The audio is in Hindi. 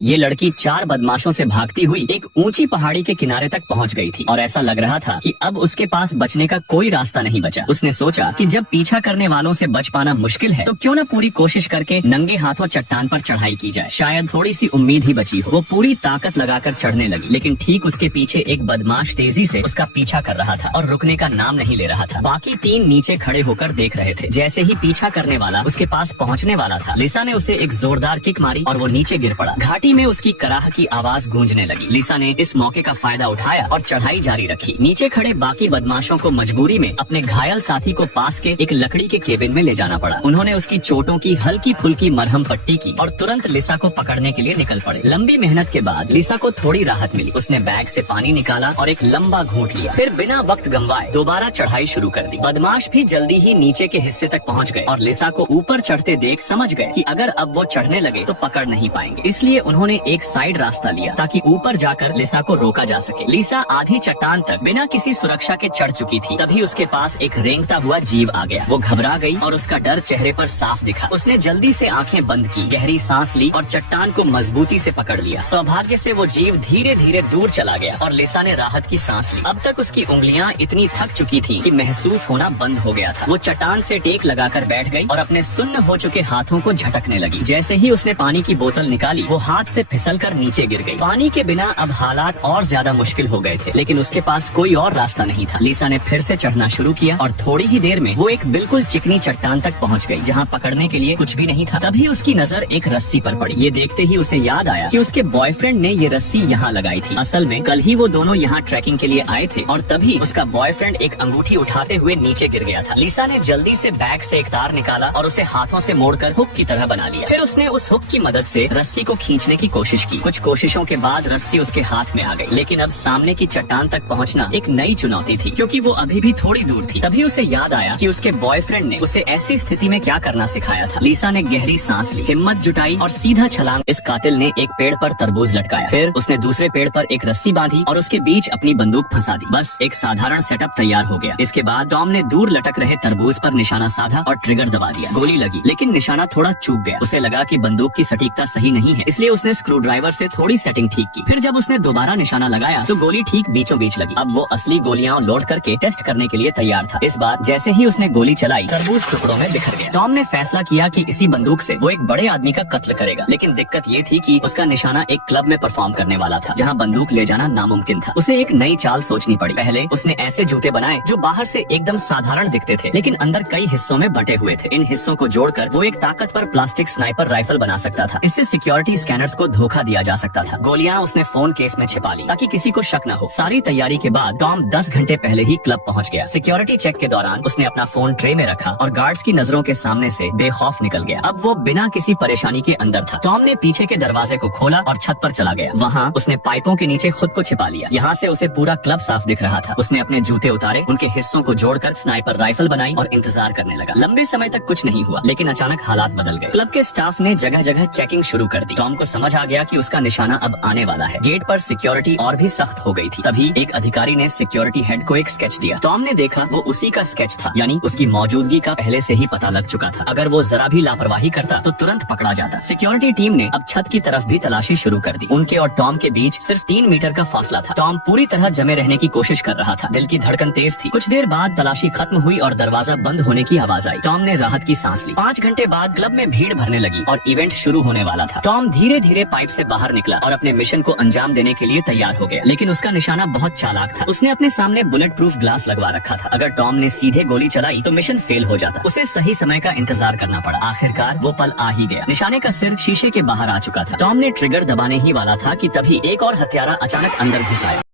ये लड़की 4 बदमाशों से भागती हुई एक ऊंची पहाड़ी के किनारे तक पहुंच गई थी और ऐसा लग रहा था कि अब उसके पास बचने का कोई रास्ता नहीं बचा। उसने सोचा कि जब पीछा करने वालों से बच पाना मुश्किल है तो क्यों न पूरी कोशिश करके नंगे हाथों चट्टान पर चढ़ाई की जाए, शायद थोड़ी सी उम्मीद ही बची हो। वो पूरी ताकत लगाकर चढ़ने लगी, लेकिन ठीक उसके पीछे एक बदमाश तेजी से उसका पीछा कर रहा था और रुकने का नाम नहीं ले रहा था। बाकी 3 नीचे खड़े होकर देख रहे थे। जैसे ही पीछा करने वाला उसके पास पहुँचने वाला था, लिसा ने उसे एक जोरदार किक मारी और वो नीचे गिर पड़ा। घाटी में उसकी कराह की आवाज गूंजने लगी। लिसा ने इस मौके का फायदा उठाया और चढ़ाई जारी रखी। नीचे खड़े बाकी बदमाशों को मजबूरी में अपने घायल साथी को पास के एक लकड़ी के केबिन में ले जाना पड़ा। उन्होंने उसकी चोटों की हल्की फुल्की मरहम पट्टी की और तुरंत लिसा को पकड़ने के लिए निकल पड़े। लंबी मेहनत के बाद लिसा को थोड़ी राहत मिली। उसने बैग से पानी निकाला और एक लंबा घूंट लिया, फिर बिना वक्त गंवाए दोबारा चढ़ाई शुरू कर दी। बदमाश भी जल्दी ही नीचे के हिस्से तक पहुँच गए और लिसा को ऊपर चढ़ते देख समझ गए कि अगर अब वो चढ़ने लगे तो पकड़ नहीं पाएंगे। इसलिए उन्होंने एक साइड रास्ता लिया ताकि ऊपर जाकर लिसा को रोका जा सके। लिसा आधी चट्टान तक बिना किसी सुरक्षा के चढ़ चुकी थी। तभी उसके पास एक रेंगता हुआ जीव आ गया। वो घबरा गई और उसका डर चेहरे पर साफ दिखा। उसने जल्दी से आंखें बंद की, गहरी सांस ली और चट्टान को मजबूती से पकड़ लिया। सौभाग्य से वो जीव धीरे धीरे दूर चला गया और लिसा ने राहत की सांस ली। अब तक उसकी उंगलियां इतनी थक चुकी थीं कि महसूस होना बंद हो गया था। वो चट्टान से टेक लगाकर बैठ गई और अपने सुन्न हो चुके हाथों को झटकने लगी। जैसे ही उसने पानी की बोतल निकाली, वो हाथ से फिसलकर नीचे गिर गई। पानी के बिना अब हालात और ज्यादा मुश्किल हो गए थे, लेकिन उसके पास कोई और रास्ता नहीं था। लिसा ने फिर से चढ़ना शुरू किया और थोड़ी ही देर में वो एक बिल्कुल चिकनी चट्टान तक पहुंच गई, जहां पकड़ने के लिए कुछ भी नहीं था। तभी उसकी नजर एक रस्सी पर पड़ी। ये देखते ही उसे याद आया कि उसके बॉयफ्रेंड ने ये रस्सी यहाँ लगाई थी। असल में कल ही वो दोनों यहाँ ट्रैकिंग के लिए आए थे और तभी उसका बॉयफ्रेंड एक अंगूठी उठाते हुए नीचे गिर गया था। लिसा ने जल्दी से बैग से एक तार निकाला और उसे हाथों से मोड़कर हुक की तरह बना लिया। फिर उसने उस हुक की मदद से रस्सी को खींचने की कोशिश की। कुछ कोशिशों के बाद रस्सी उसके हाथ में आ गई, लेकिन अब सामने की चट्टान तक पहुंचना एक नई चुनौती थी, क्योंकि वो अभी भी थोड़ी दूर थी। तभी उसे याद आया कि उसके बॉयफ्रेंड ने उसे ऐसी स्थिति में क्या करना सिखाया था। लिसा ने गहरी सांस ली, हिम्मत जुटाई और सीधा छलांग। इस कातिल ने एक पेड़ पर तरबूज लटकाया, फिर उसने दूसरे पेड़ पर एक रस्सी बांधी और उसके बीच अपनी बंदूक फंसा दी। बस एक साधारण सेटअप तैयार हो गया। इसके बाद टॉम ने दूर लटक रहे तरबूज पर निशाना साधा और ट्रिगर दबा दिया। गोली लगी, लेकिन निशाना थोड़ा चूक गया। उसे लगा कि बंदूक की सटीकता सही नहीं है, इसलिए उसने स्क्रू ड्राइवर से थोड़ी सेटिंग ठीक की। फिर जब उसने दोबारा निशाना लगाया तो गोली ठीक बीचों बीच लगी। अब वो असली गोलियां लोड करके टेस्ट करने के लिए तैयार था। इस बार जैसे ही उसने गोली चलाई, तरबूज टुकड़ों में बिखर गया। टॉम ने फैसला किया कि इसी बंदूक से वो एक बड़े आदमी का कत्ल करेगा, लेकिन दिक्कत ये थी कि उसका निशाना एक क्लब में परफॉर्म करने वाला था, जहाँ बंदूक ले जाना नामुमकिन था। उसे एक नई चाल सोचनी पड़ी। पहले उसने ऐसे जूते बनाए जो बाहर से एकदम साधारण दिखते थे, लेकिन अंदर कई हिस्सों में बंटे हुए थे। इन हिस्सों को जोड़कर वो एक ताकतवर प्लास्टिक स्नाइपर राइफल बना सकता था। इससे सिक्योरिटी स्कैनर्स को धोखा दिया जा सकता था। गोलियां उसने फोन केस में छिपा ली ताकि किसी को शक न हो। सारी तैयारी के बाद टॉम 10 घंटे पहले ही क्लब पहुंच गया। सिक्योरिटी चेक के दौरान उसने अपना फोन ट्रे में रखा और गार्ड्स की नजरों के सामने से बेखौफ निकल गया। अब वो बिना किसी परेशानी के अंदर था। टॉम ने पीछे के दरवाजे को खोला और छत पर चला गया। वहाँ उसने पाइपों के नीचे खुद को छिपा लिया। यहाँ से उसे पूरा क्लब साफ दिख रहा था। उसने अपने जूते उतारे, उनके हिस्सों को जोड़कर स्नाइपर राइफल बनाई और इंतजार करने लगा। लंबे समय तक कुछ नहीं हुआ, लेकिन अचानक हालात बदल गए। क्लब के स्टाफ ने जगह जगह चेकिंग शुरू कर दी। टॉम को समझ आ गया कि उसका निशाना अब आने वाला है। गेट पर सिक्योरिटी और भी सख्त हो गई थी। तभी एक अधिकारी ने सिक्योरिटी हेड को एक स्केच दिया। टॉम ने देखा वो उसी का स्केच था, यानी उसकी मौजूदगी का पहले से ही पता लग चुका था। अगर वो जरा भी लापरवाही करता तो तुरंत पकड़ा जाता। सिक्योरिटी टीम ने अब छत की तरफ भी तलाशी शुरू कर दी। उनके और टॉम के बीच सिर्फ 3 मीटर का फासला था। टॉम पूरी तरह जमे रहने की कोशिश कर रहा था। दिल की धड़कन तेज थी। कुछ देर बाद तलाशी खत्म हुई और दरवाजा बंद होने की आवाज आई। टॉम ने राहत की सांस ली। 5 घंटे बाद क्लब में भीड़ भरने लगी और इवेंट शुरू होने वाला था। टॉम धीरे धीरे पाइप से बाहर निकला और अपने मिशन को अंजाम देने के लिए तैयार हो गया, लेकिन उसका निशाना बहुत चालाक था। उसने अपने सामने बुलेट प्रूफ ग्लास लगवा रखा था। अगर टॉम ने सीधे गोली चलाई तो मिशन फेल हो जाता। उसे सही समय का इंतजार करना पड़ा। आखिरकार वो पल आ ही गया। निशाने का सिर शीशे के बाहर आ चुका था। टॉम ने ट्रिगर दबाने ही वाला था कि तभी एक और हत्यारा अचानक अंदर घुस आया।